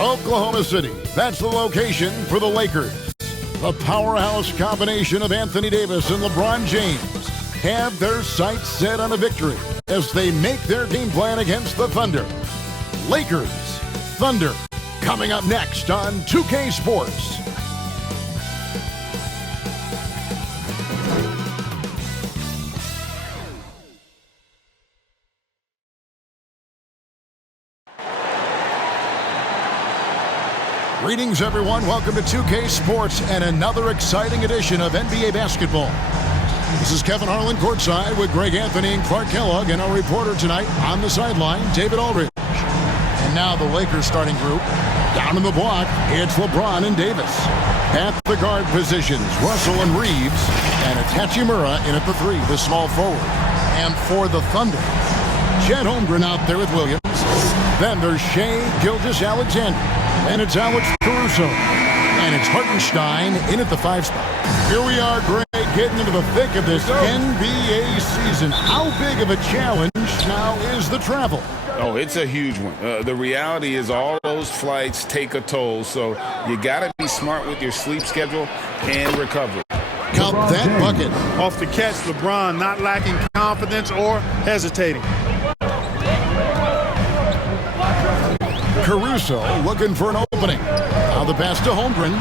Oklahoma City, that's the location for the Lakers. The powerhouse combination of Anthony Davis and LeBron James have their sights set on a victory as they make their game plan against the Thunder. Lakers, Thunder, coming up next on 2K Sports. Greetings, everyone. Welcome to 2K Sports and another exciting edition of NBA basketball. This is Kevin Harlan courtside with Greg Anthony and Clark Kellogg, and our reporter tonight on the sideline, David Aldridge. And now the Lakers starting group. Down in the block, it's LeBron and Davis. At the guard positions, Russell and Reeves, and it's Hachimura in at the three, the small forward. And for the Thunder, Chet Holmgren out there with Williams. Then there's Shai Gilgeous-Alexander. And it's Alex Caruso. And it's Hartenstein in at the 5 spot. Here we are, Greg, getting into the thick of this NBA season. How big of a challenge now is the travel? Oh, it's a huge one. The reality is all those flights take a toll, so you got to be smart with your sleep schedule and recovery. Count that bucket. Off the catch, LeBron not lacking confidence or hesitating. Caruso looking for an opening. Now the pass to Holmgren.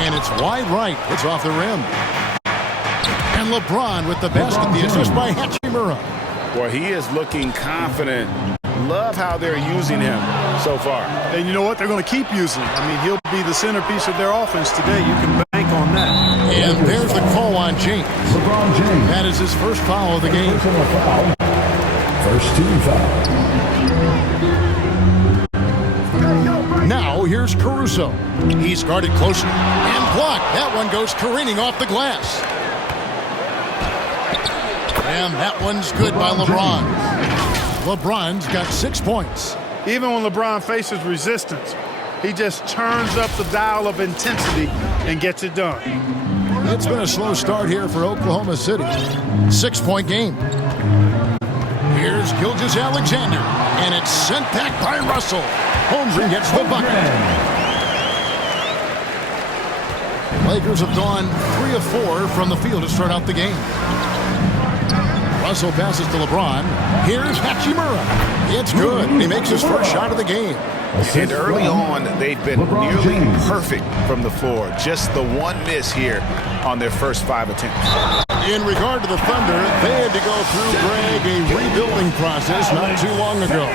And it's wide right. It's off the rim. And LeBron with the basket. The assist by Hachimura. Boy, he is looking confident. Love how they're using him so far. And you know what? They're going to keep using him. I mean, he'll be the centerpiece of their offense today. You can bank on that. And there's the call on James. LeBron James. That is his first foul of the game. First team foul. Now here's Caruso. He's guarded closely and blocked. That one goes careening off the glass. And that one's good by LeBron. LeBron's got 6 points. Even when LeBron faces resistance, he just turns up the dial of intensity and gets it done. It's been a slow start here for Oklahoma City. 6-point game. Here's Gilgeous-Alexander, and it's sent back by Russell. Holmgren gets the bucket. Lakers have gone 3 of 4 from the field to start out the game. Russell passes to LeBron. Here's Hachimura. It's good. He makes his first shot of the game. And early on, they've been nearly perfect from the floor. Just the one miss here on their first 5 attempts. In regard to the Thunder, they had to go through, Greg, a rebuilding process not too long ago.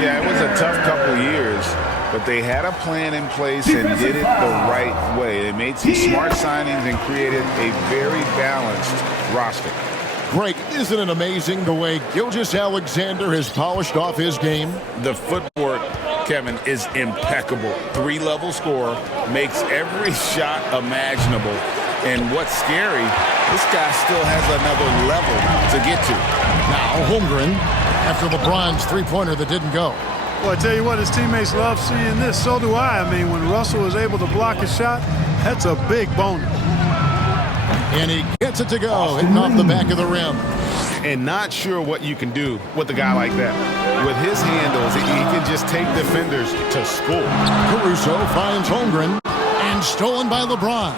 Yeah, it was a tough couple years, but they had a plan in place and did it the right way. They made some smart signings and created a very balanced roster. Greg, isn't it amazing the way Gilgeous-Alexander has polished off his game? The footwork, Kevin, is impeccable. 3-level scorer, makes every shot imaginable. And what's scary, this guy still has another level to get to. Now Holmgren, after LeBron's three-pointer that didn't go. Well, I tell you what, his teammates love seeing this. So do I. I mean, when Russell was able to block a shot, that's a big bonus. And he gets it to go, hitting off the back of the rim. And not sure what you can do with a guy like that. With his handles, he can just take defenders to school. Caruso finds Holmgren, and stolen by LeBron.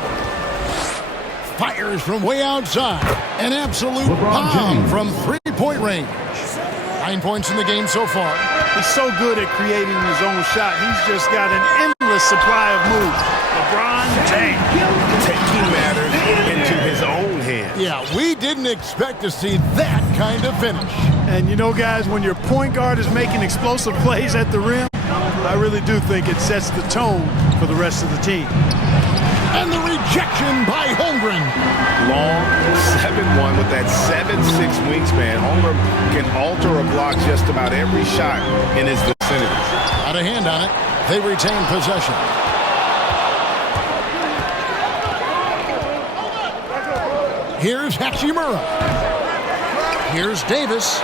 Fires from way outside. An absolute bomb from three-point range. 9 points in the game so far. He's so good at creating his own shot. He's just got an endless supply of moves. LeBron James taking matters into his own hands. Yeah, we didn't expect to see that kind of finish. And you know, guys, when your point guard is making explosive plays at the rim, I really do think it sets the tone for the rest of the team. And the rejection by Holmgren. Long 7-1 with that 7'6" wingspan. Holmgren can alter a block just about every shot in his vicinity. Got a hand on it. They retain possession. Here's Hachimura. Here's Davis.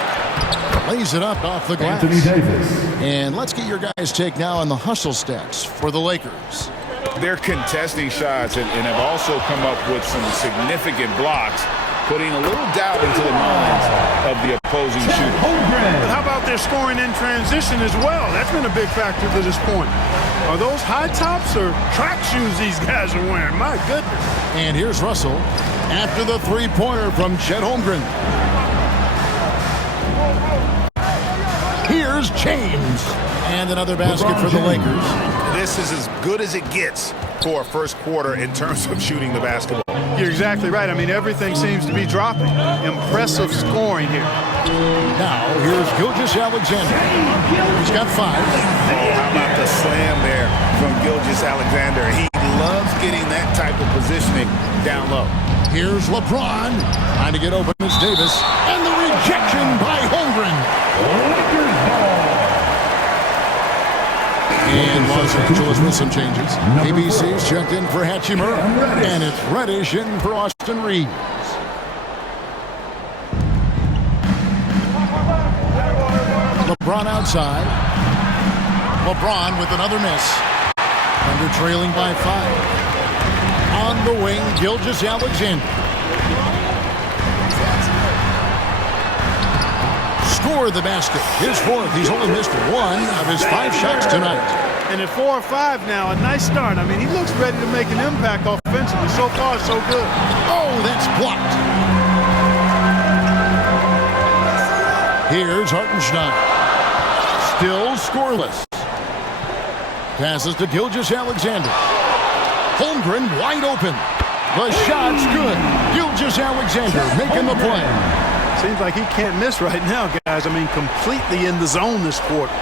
Lays it up off the glass. Anthony Davis. And let's get your guys' take now on the hustle stats for the Lakers. They're contesting shots and have also come up with some significant blocks, putting a little doubt into the minds of the opposing shooter. But how about their scoring in transition as well? That's been a big factor to this point. Are those high tops or track shoes these guys are wearing? My goodness. And here's Russell after the three-pointer from Chet Holmgren. Here's James. And another basket for the Lakers. This is as good as it gets for a first quarter in terms of shooting the basketball. You're exactly right. I mean, everything seems to be dropping. Impressive scoring here. Now, here's Gilgeous-Alexander. He's got 5. Oh, how about the slam there from Gilgeous-Alexander? He loves getting that type of positioning down low. Here's LeBron. Trying to get open as Davis. And the rejection by Holmgren. And Los Angeles with some changes. ABC's checked in for Hachimura. And it's Reddish in for Austin Reeves. LeBron outside. LeBron with another miss. Thunder trailing by 5. On the wing, Gilgeous-Alexander. Score the basket. His 4th. He's only missed 1 of his 5 shots tonight. And at 4 or 5 now, a nice start. I mean, he looks ready to make an impact offensively. So far, so good. Oh, that's blocked. Here's Hartenstein. Still scoreless. Passes to Gilgeous-Alexander. Holmgren wide open. The shot's good. Gilgeous-Alexander making the play. Seems like he can't miss right now, guys. I mean, completely in the zone this quarter.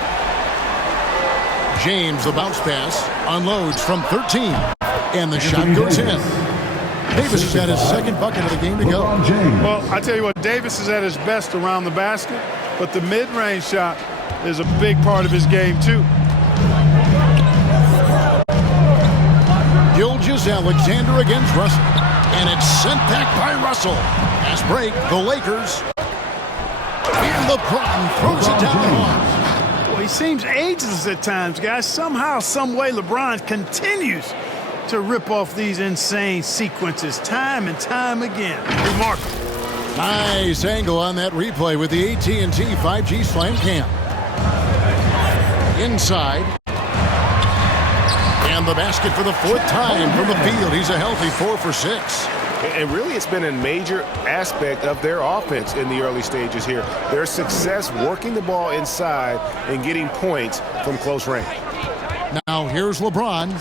James, the bounce pass, unloads from 13. And the shot goes in. Davis has got his 2nd bucket of the game to go. Well, I tell you what, Davis is at his best around the basket, but the mid-range shot is a big part of his game, too. Gilgeous-Alexander against Russell. And it's sent back by Russell. Fast break, the Lakers. And LeBron throws it down the hall. Well, he seems ageless at times, guys. Somehow, some way, LeBron continues to rip off these insane sequences time and time again. Remarkable. Nice angle on that replay with the AT&T 5G Slam Cam. Inside. And the basket for the 4th time from the field. He's a healthy 4 for 6. And really, it's been a major aspect of their offense in the early stages here. Their success working the ball inside and getting points from close range. Now, here's LeBron.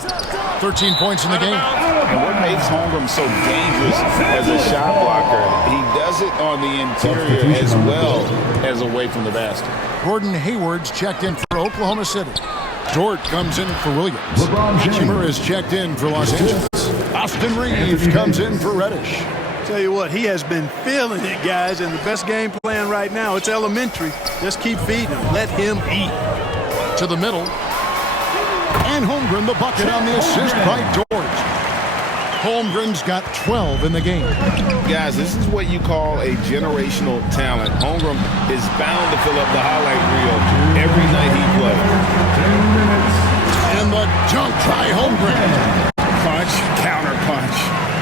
13 points in the game. And what makes Holmgren so dangerous as a shot blocker, he does it on the interior as well as away from the basket. Gordon Hayward's checked in for Oklahoma City. Dort comes in for Williams. Hachimura is checked in for Los Angeles. Austin Reeves comes in for Reddish. Tell you what, he has been feeling it, guys, and the best game plan right now, it's elementary. Just keep feeding him. Let him eat. To the middle. And Holmgren the bucket on the assist by Dort. Holmgren's got 12 in the game. Guys, this is what you call a generational talent. Holmgren is bound to fill up the highlight reel every night he plays. And the dunk by Holmgren. Punch, counter punch.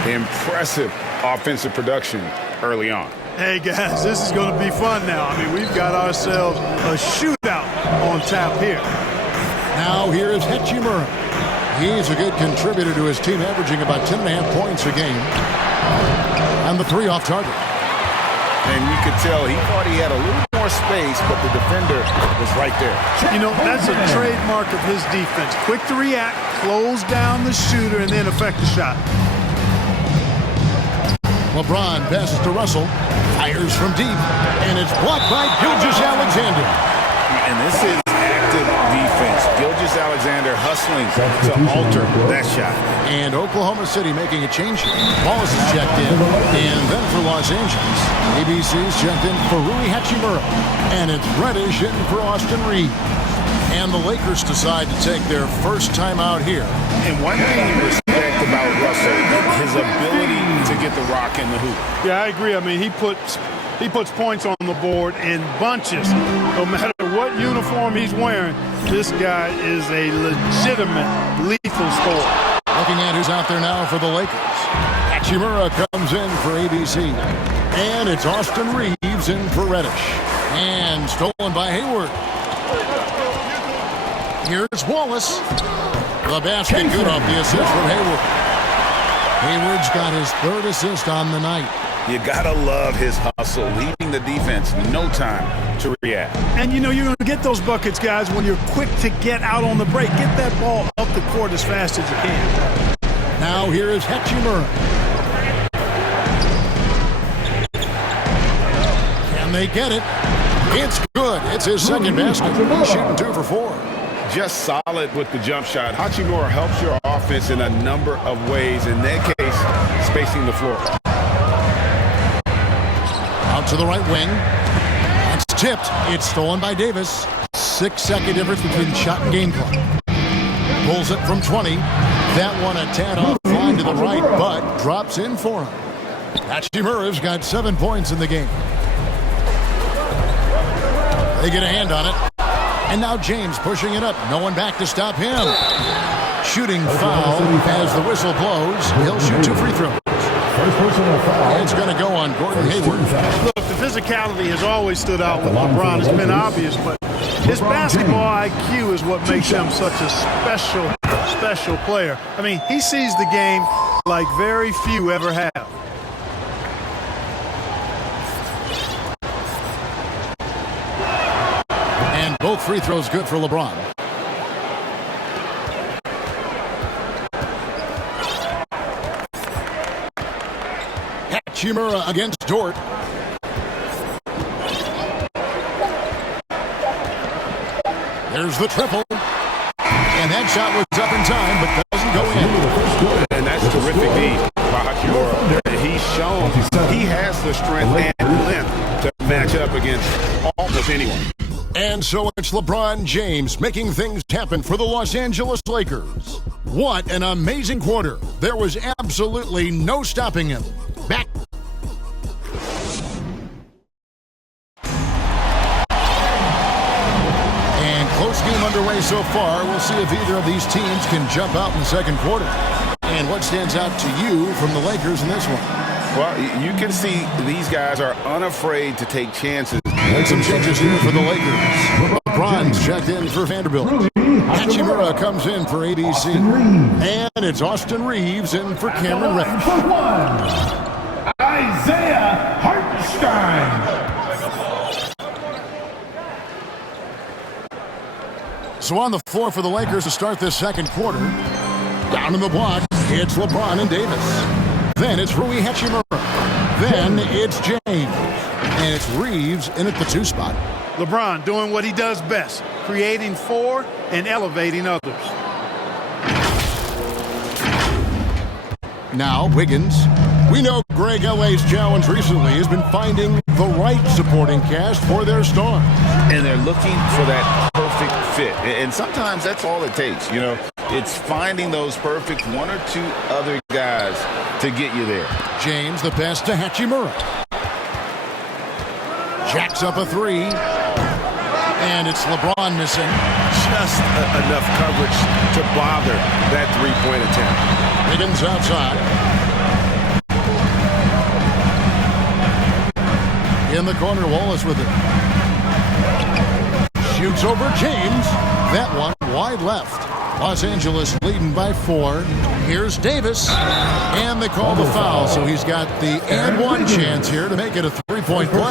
Impressive offensive production early on. Hey, guys, this is going to be fun now. I mean, we've got ourselves a shootout on tap here. Now here is Hachimura. He's a good contributor to his team, averaging about 10.5 points a game. And the 3 off target. And you could tell he thought he had a little more space, but the defender was right there. You know, that's a trademark of his defense. Quick to react, close down the shooter, and then affect the shot. LeBron passes to Russell. Fires from deep. And it's blocked by Gilgeous-Alexander. And this is active effective defense. Gilgeous-Alexander hustling to alter that shot. And Oklahoma City making a change here. Wallace is checked in. And then for Los Angeles, ABC's checked in for Rui Hachimura. And it's Reddish in for Austin Reed. And the Lakers decide to take their first time out here. And one thing you respect about Russell, his ability to get the rock in the hoop. Yeah, I agree. I mean, he puts points on the board in bunches. No matter what uniform he's wearing, this guy is a legitimate lethal scorer. Looking at who's out there now for the Lakers. Hachimura comes in for ABC. And it's Austin Reeves in for Reddish. And stolen by Hayward. Here's Wallace. The basket good off the assist from Hayward. Hayward's got his third assist on the night. You gotta love his hustle, leading the defense, no time to react. And you know you're going to get those buckets, guys, when you're quick to get out on the break. Get that ball up the court as fast as you can. Now here is Hachimura. Can they get it? It's good. It's his second basket. He's shooting 2 for 4. Just solid with the jump shot. Hachimura helps your offense in a number of ways. In that case, spacing the floor. Out to the right wing. That's tipped. It's stolen by Davis. 6-second difference between shot and game clock. Pulls it from 20. That one a tad offline to the right, but drops in for him. Hachimura's got 7 points in the game. They get a hand on it. And now James pushing it up. No one back to stop him. Shooting foul as the whistle blows. He'll shoot 2 free throws. First personal foul. It's going to go on Gordon Hayward. Look, the physicality has always stood out with LeBron. It's been obvious, but his basketball IQ is what makes him such a special player. I mean, he sees the game like very few ever have. And both free throws good for LeBron. Hachimura against Dort. There's the triple. And that shot was up in time, but doesn't go in. And that's terrific D by Hachimura. He's shown he has the strength and length to match up against almost anyone. And so it's LeBron James making things happen for the Los Angeles Lakers. What an amazing quarter. There was absolutely no stopping him. Back. And close game underway so far. We'll see if either of these teams can jump out in the second quarter. And what stands out to you from the Lakers in this one? Well, you can see these guys are unafraid to take chances. And some changes here for the Lakers. LeBron's checked in for Vanderbilt. Hachimura comes in for ABC. And it's Austin Reeves in for Cameron Reddish. Isaiah Hartenstein. So on the floor for the Lakers to start this second quarter. Down in the block, it's LeBron and Davis. Then it's Rui Hachimura. Then it's James. And it's Reeves in at the 2 spot. LeBron doing what he does best, creating for and elevating others. Now Wiggins. We know Greg L.A.'s challenge recently has been finding the right supporting cast for their stars. And they're looking for that perfect fit. And sometimes that's all it takes, you know. It's finding those perfect 1 or 2 other guys to get you there. James the pass to Hachimura. Jacks up a 3. And it's LeBron missing. Just enough coverage to bother that 3-point attempt. Wiggins outside. In the corner, Wallace with it. Shoots over James. That one wide left. Los Angeles leading by 4. Here's Davis. And they call the foul, so he's got the and 1 chance here to make it a 3-point play.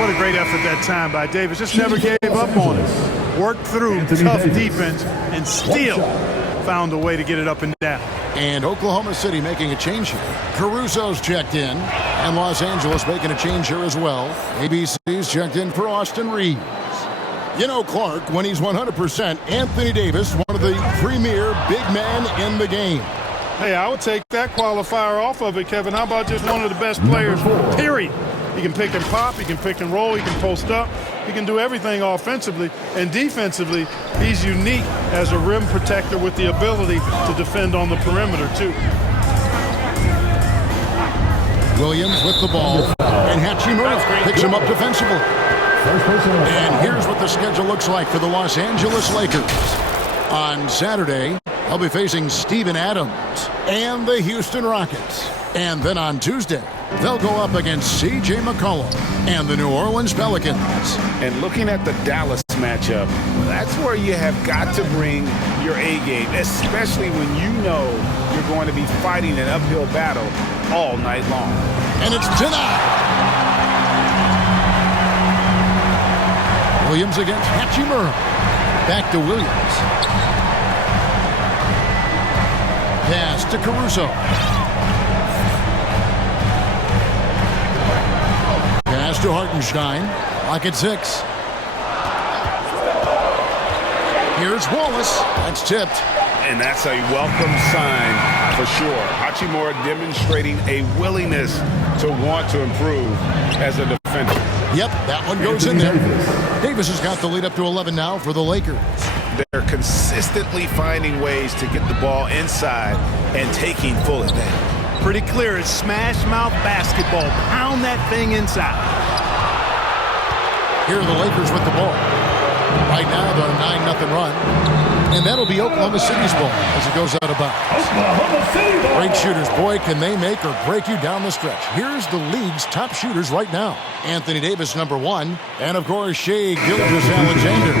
What a great effort that time by Davis. Just never gave up on it. Worked through tough defense and still found a way to get it up and down. And Oklahoma City making a change here. Caruso's checked in. And Los Angeles making a change here as well. ABC's checked in for Austin Reeves. You know, Clark, when he's 100%, Anthony Davis, one of the premier big men in the game. Hey, I would take that qualifier off of it, Kevin. How about just one of the best players, period? He can pick and pop, he can pick and roll, he can post up, he can do everything offensively. And defensively, he's unique as a rim protector with the ability to defend on the perimeter, too. Williams with the ball, and Hachimura picks him up defensively. And here's what the schedule looks like for the Los Angeles Lakers. On Saturday, they'll be facing Steven Adams and the Houston Rockets. And then on Tuesday, they'll go up against C.J. McCollum and the New Orleans Pelicans. And looking at the Dallas matchup, that's where you have got to bring your A game, especially when you know you're going to be fighting an uphill battle all night long. And it's denied. Williams against Hachimura. Back to Williams. Pass to Caruso. Pass to Hartenstein. Clock at 6. Here's Wallace. That's tipped. And that's a welcome sign for sure. Hachimura demonstrating a willingness to want to improve as a defender. Yep, that one goes in there. Davis has got the lead up to 11 now for the Lakers. They're consistently finding ways to get the ball inside and taking full advantage. Pretty clear. It's smash mouth basketball. Pound that thing inside. Here are the Lakers with the ball. Right now, they're a 9-0 run. And that'll be Oklahoma City's ball as it goes out of bounds. Great shooters. Boy, can they make or break you down the stretch. Here's the league's top shooters right now. Anthony Davis, number 1. And, of course, Shai Gilgeous-Alexander.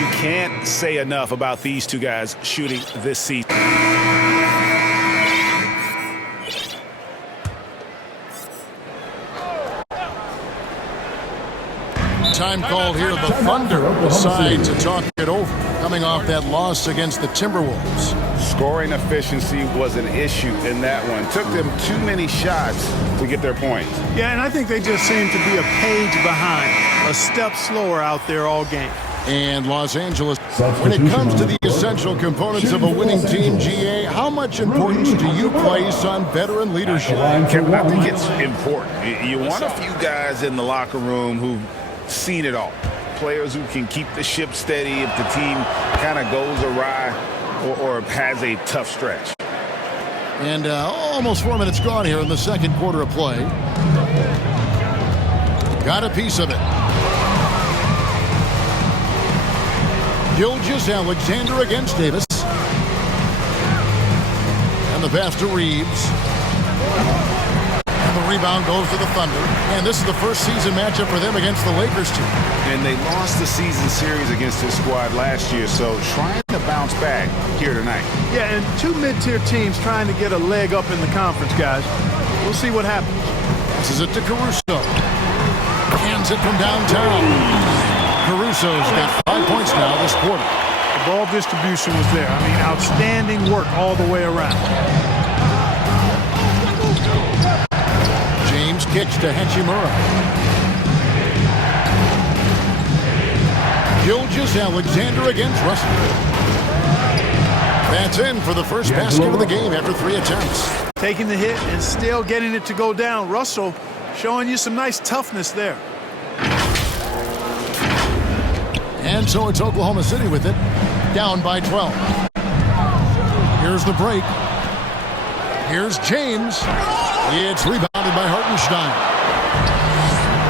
You can't say enough about these two guys shooting this season. Time called here. The Thunder decide to talk it over, coming off that loss against the Timberwolves. Scoring efficiency was an issue in that one. Took them too many shots to get their points. Yeah, and I think they just seem to be a page behind, a step slower out there all game. And Los Angeles, when it comes to the essential components of a winning team, GA, how much importance do you place on veteran leadership? Kevin, I think it's important. You want a few guys in the locker room who've seen it all. Players who can keep the ship steady if the team kind of goes awry or has a tough stretch. And almost 4 minutes gone here in the second quarter of play. Got a piece of it. Gilgeous-Alexander against Davis. And the pass to Reeves. The rebound goes to the Thunder, and this is the first season matchup for them against the Lakers team. And they lost the season series against this squad last year, so trying to bounce back here tonight. Yeah, and two mid-tier teams trying to get a leg up in the conference, guys. We'll see what happens. Passes it to Caruso. Hands it from downtown. Caruso's got 5 points now this quarter. The ball distribution was there. I mean, outstanding work all the way around. Kicks to Hachimura. Gilgeous-Alexander against Russell. That's in for the first basket of the game after 3 attempts. Taking the hit and still getting it to go down. Russell showing you some nice toughness there. And so it's Oklahoma City with it, down by 12. Here's the break. Here's James. It's rebounded by Hartenstein.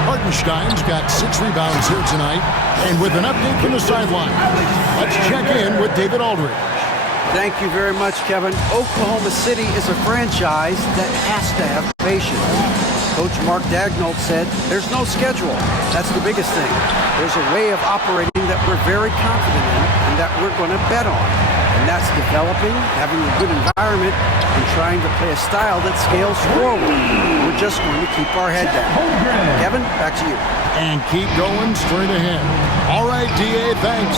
Hartenstein's got 6 rebounds here tonight. And with an update from the sideline, let's check in with David Aldridge. Thank you very much, Kevin. Oklahoma City is a franchise that has to have patience. Coach Mark Daigneault said there's no schedule. That's the biggest thing. There's a way of operating that we're very confident in and that we're going to bet on. And that's developing, having a good environment, and trying to play a style that scales forward. We're just going to keep our head down. Kevin, back to you. And keep going straight ahead. All right, D.A., thanks.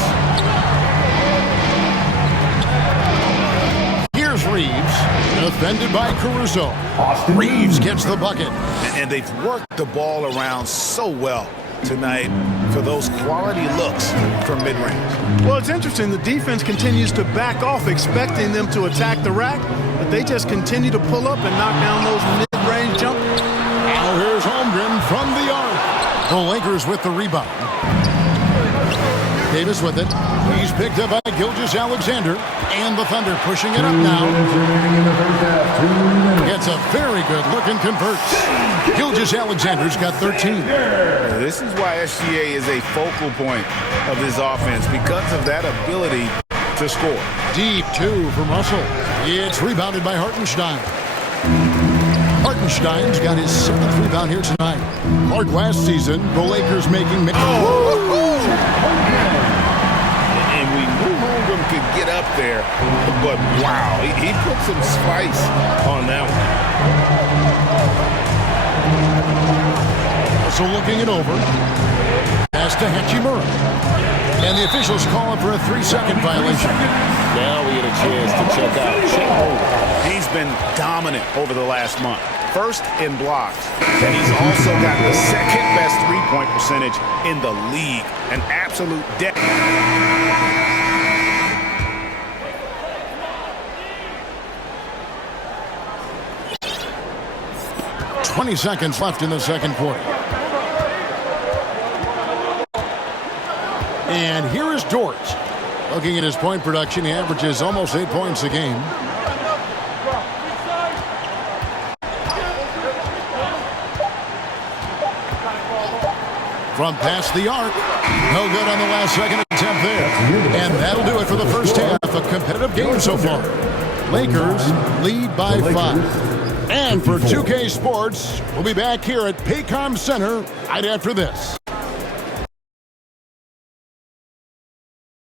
Here's Reeves, defended by Caruso. Reeves gets the bucket. And they've worked the ball around so well. tonight for those quality looks from mid-range. Well, it's interesting. The defense continues to back off, expecting them to attack the rack, but they just continue to pull up and knock down those mid-range jumpers. Now here's Holmgren from the arc. The Lakers with the rebound. Davis with it. He's picked up by Gilgeous-Alexander. And the Thunder pushing it up now. Gets a very good look and converts. Gilgeous-Alexander's got 13. This is why SGA is a focal point of this offense, because of that ability to score. Deep two from Russell. It's rebounded by Hartenstein. Hartenstein's got his 7th rebound here tonight. Mark, last season, the Lakers making... And we knew Holmgren could get up there, but wow, he put some spice on that one. Also looking it over. Pass to Hachimura. And the officials call him for a 3-second violation. Now we get a chance to check out Chet Holmgren. He's been dominant over the last month. First in blocks, and he's also got the 2nd best three-point percentage in the league. An absolute depth. 20 seconds left in the second quarter. And here is Dort. Looking at his point production, he averages almost 8 points a game. From past the arc. No good on the last second attempt there. And that'll do it for the first half. A competitive game so far. Lakers lead by 5. And for 2K Sports, we'll be back here at Paycom Center right after this.